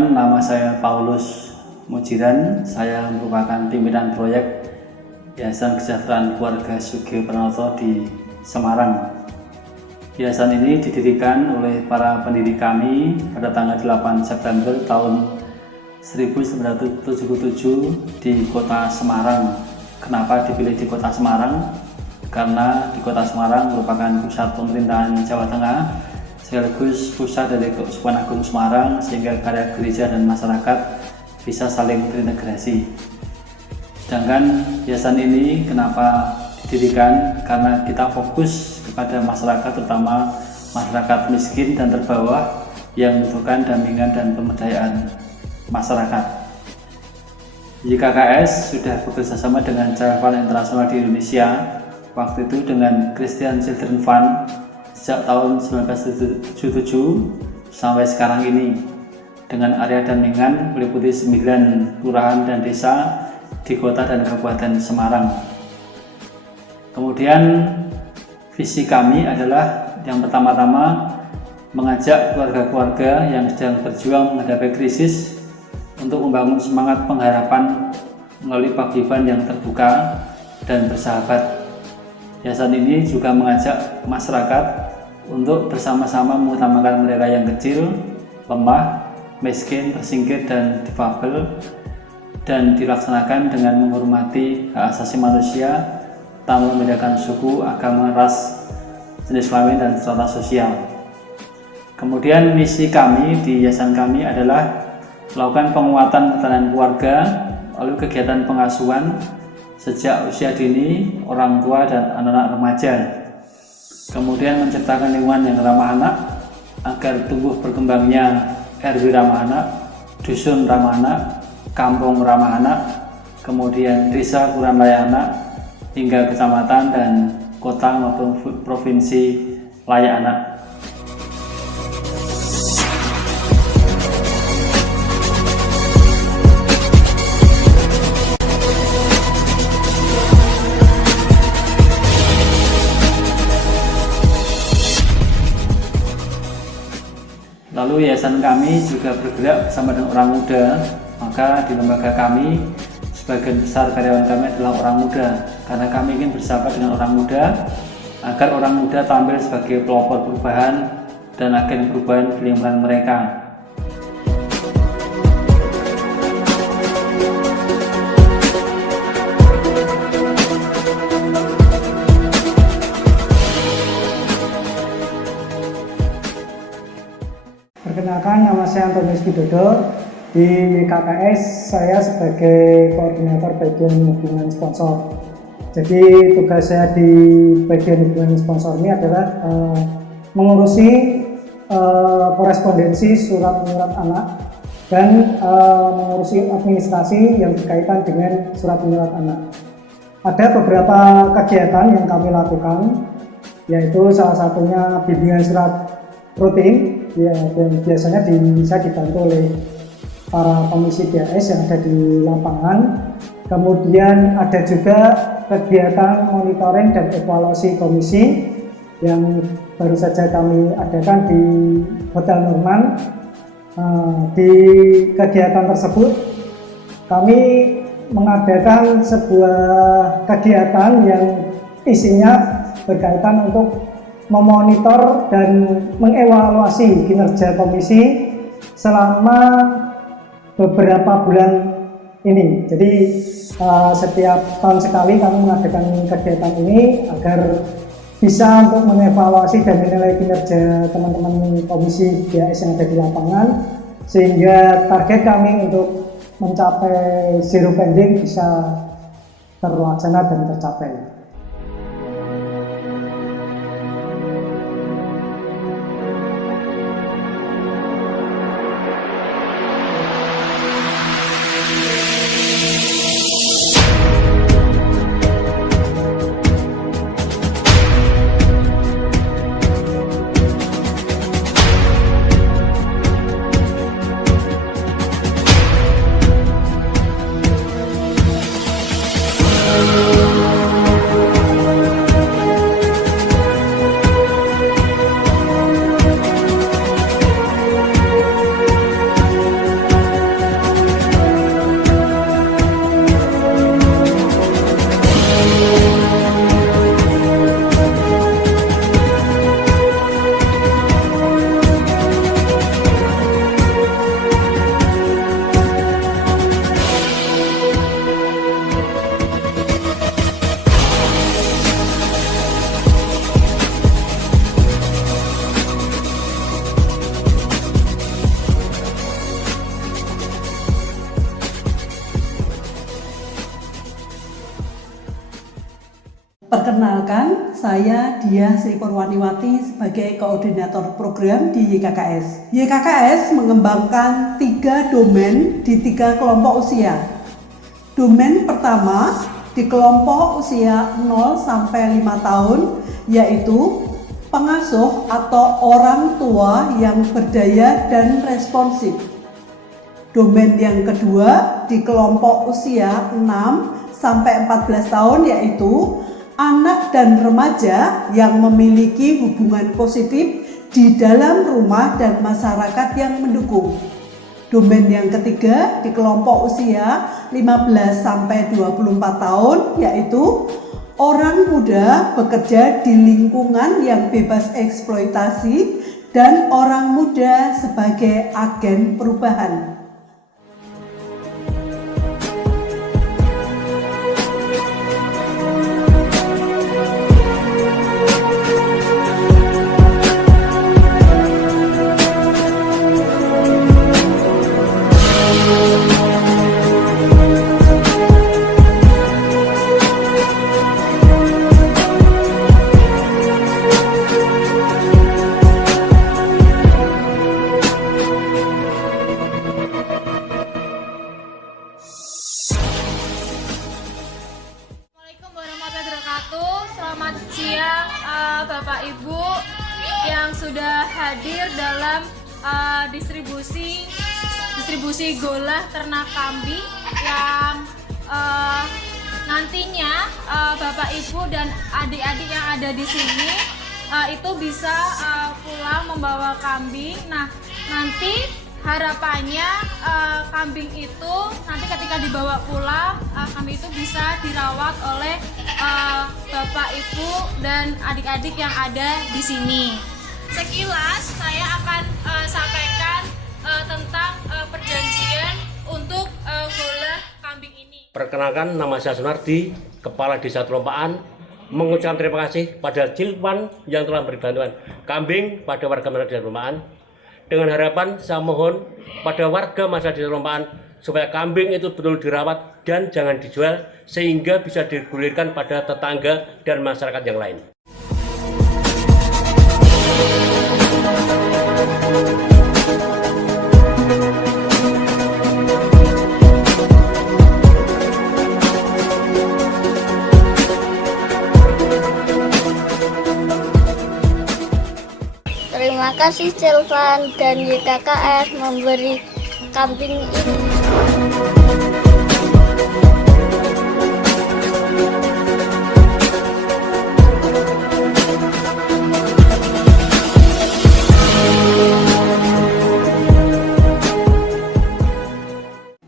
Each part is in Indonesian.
teman-teman, nama saya Paulus Mujiran. Saya merupakan pimpinan proyek Yayasan Kesejahteraan Keluarga Sugio Pranoto di Semarang. Yayasan ini didirikan oleh para pendiri kami pada tanggal 8 September tahun 1977 di kota Semarang. Kenapa dipilih di kota Semarang? Karena di kota Semarang merupakan pusat pemerintahan Jawa Tengah, sekaligus pusat dari Keuskupan Agung Semarang, sehingga karya gereja dan masyarakat bisa saling terintegrasi. Sedangkan yayasan ini kenapa didirikan? Karena kita fokus kepada masyarakat, terutama masyarakat miskin dan terbawah yang membutuhkan dampingan dan pemberdayaan masyarakat. YKKS sudah bekerjasama dengan Child Fund Internasional di Indonesia, waktu itu dengan Christian Children Fund sejak tahun 1977 sampai sekarang ini, dengan area dampingan meliputi 9 kelurahan dan desa di kota dan kabupaten Semarang. Kemudian visi kami adalah yang pertama-tama mengajak keluarga-keluarga yang sedang berjuang menghadapi krisis untuk membangun semangat pengharapan melalui paguyuban yang terbuka dan bersahabat. Yayasan ini juga mengajak masyarakat untuk bersama-sama mengutamakan mereka yang kecil, lemah, miskin, tersingkir, dan difabel, dan dilaksanakan dengan menghormati hak asasi manusia tanpa membedakan suku, agama, ras, jenis kelamin, dan strata sosial. Kemudian misi kami di yayasan kami adalah melakukan penguatan ketahanan keluarga melalui kegiatan pengasuhan sejak usia dini, orang tua, dan anak-anak remaja. Kemudian menciptakan lingkungan yang ramah anak agar tumbuh berkembangnya RW ramah anak, dusun ramah anak, kampung ramah anak, kemudian desa kelurahan layak anak, hingga kecamatan dan kota maupun provinsi layak anak. Lalu yayasan kami juga bergerak bersama dengan orang muda, maka di lembaga kami sebagian besar karyawan kami adalah orang muda, karena kami ingin bersahabat dengan orang muda agar orang muda tampil sebagai pelopor perubahan dan agen perubahan di lingkungan mereka. Perkenalkan, nama saya Antonius Widodo. Di YKKS saya sebagai koordinator bagian hubungan sponsor. Jadi tugas saya di bagian hubungan sponsor ini adalah mengurusi korespondensi surat menyurat anak dan mengurusi administrasi yang berkaitan dengan surat menyurat anak. Ada beberapa kegiatan yang kami lakukan, yaitu salah satunya bimbingan surat rutin, ya, dan biasanya bisa dibantu oleh para komisi DAS yang ada di lapangan. Kemudian ada juga kegiatan monitoring dan evaluasi komisi yang baru saja kami adakan di Hotel Nurman. Di kegiatan tersebut kami mengadakan sebuah kegiatan yang isinya berkaitan untuk memonitor dan mengevaluasi kinerja komisi selama beberapa bulan ini. Jadi setiap tahun sekali kami mengadakan kegiatan ini agar bisa untuk mengevaluasi dan menilai kinerja teman-teman komisi DAS yang ada di lapangan, sehingga target kami untuk mencapai zero pending bisa terlaksana dan tercapai. Perkenalkan, saya Diah Sri Purwaniwati sebagai koordinator program di YKKS. YKKS mengembangkan 3 domain di 3 kelompok usia. Domain pertama di kelompok usia 0 sampai 5 tahun, yaitu pengasuh atau orang tua yang berdaya dan responsif. Domain yang kedua di kelompok usia 6 sampai 14 tahun, yaitu anak dan remaja yang memiliki hubungan positif di dalam rumah dan masyarakat yang mendukung. Domain yang ketiga di kelompok usia 15 sampai 24 tahun, yaitu orang muda bekerja di lingkungan yang bebas eksploitasi dan orang muda sebagai agen perubahan. Assalamualaikum warahmatullahi wabarakatuh. Selamat siang Bapak Ibu yang sudah hadir dalam distribusi golah ternak kambing yang nantinya Bapak Ibu dan adik-adik yang ada di sini itu bisa pulang membawa kambing. Nah, nanti harapannya kambing itu nanti ketika dibawa pulang kambing itu bisa dirawat oleh Bapak Ibu dan adik-adik yang ada di sini. Sekilas saya akan sampaikan tentang perjanjian untuk golah kambing ini. Perkenalkan, nama saya Sunardi, Kepala Desa Telompaan, mengucapkan terima kasih pada Jilpan yang telah memberi bantuan kambing pada warga masyarakat Desa Telompaan. Dengan harapan saya mohon pada warga masyarakat Desa Telompaan supaya kambing itu betul dirawat dan jangan dijual sehingga bisa digulirkan pada tetangga dan masyarakat yang lain. Terima kasih Jilpan dan YKKS memberi kambing ini.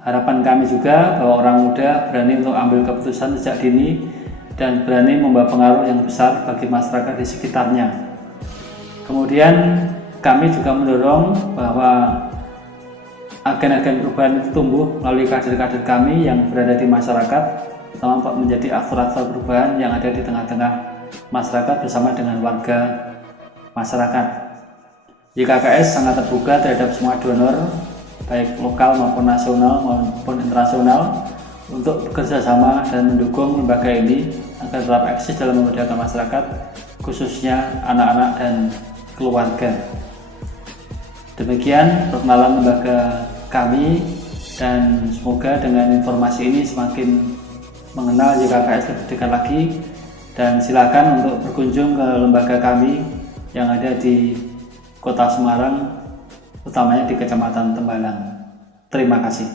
Harapan kami juga bahwa orang muda berani untuk ambil keputusan sejak dini dan berani membawa pengaruh yang besar bagi masyarakat di sekitarnya. Kemudian kami juga mendorong bahwa agen-agen perubahan itu tumbuh melalui kader-kader kami yang berada di masyarakat, terutama untuk menjadi aktor-aktor perubahan yang ada di tengah-tengah masyarakat bersama dengan warga masyarakat. YKKS sangat terbuka terhadap semua donor, baik lokal maupun nasional maupun internasional, untuk bekerja sama dan mendukung lembaga ini agar tetap eksis dalam memudahkan masyarakat, khususnya anak-anak dan keluarga. Demikian perkenalan lembaga kami, dan semoga dengan informasi ini semakin mengenal YKKS lebih dekat lagi, dan silakan untuk berkunjung ke lembaga kami yang ada di Kota Semarang, utamanya di Kecamatan Tembalang. Terima kasih.